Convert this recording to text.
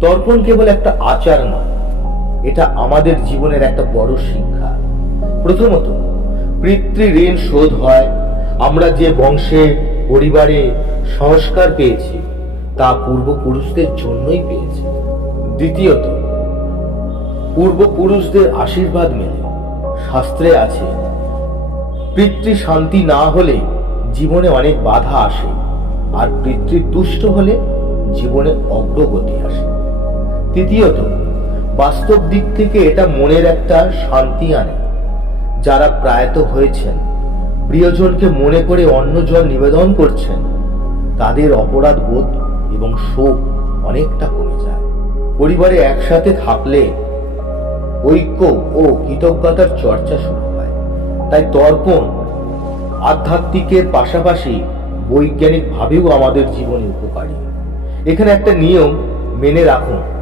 তর্পণ কেবল একটা আচার নয়, এটা আমাদের জীবনের একটা বড় শিক্ষা। প্রথমত, পিতৃ ঋণ শোধ হয়। আমরা যে বংশে, পরিবারে সংস্কার পেয়েছি, তা পূর্বপুরুষদের জন্যই পেয়েছি। দ্বিতীয়ত, পূর্বপুরুষদের আশীর্বাদ মেলে। শাস্ত্রে আছে, পিতৃ শান্তি না হলে জীবনে অনেক বাধা আসে, আর পিতৃ দুষ্ট হলে জীবনে অগ্রগতি আসে। তৃতীয়ত, বাস্তব দিক থেকে এটা মনের একটা শান্তি আনে। যারা প্রায়ত হয়েছেন, প্রিয়জনকে মনে করে অন্নজল নিবেদন করছেন, তাদের অপরাধ বোধ এবং শোক অনেকটা কমে যায়। পরিবারে একসাথে থাকলে ঐক্য ও কৃতজ্ঞতার চর্চা শুরু হয়। তাই তর্পণ, আধ্যাত্মিকের পাশাপাশি বৈজ্ঞানিকভাবেও আমাদের জীবনে উপকারী। এখানে একটা নিয়ম মেনে রাখুন।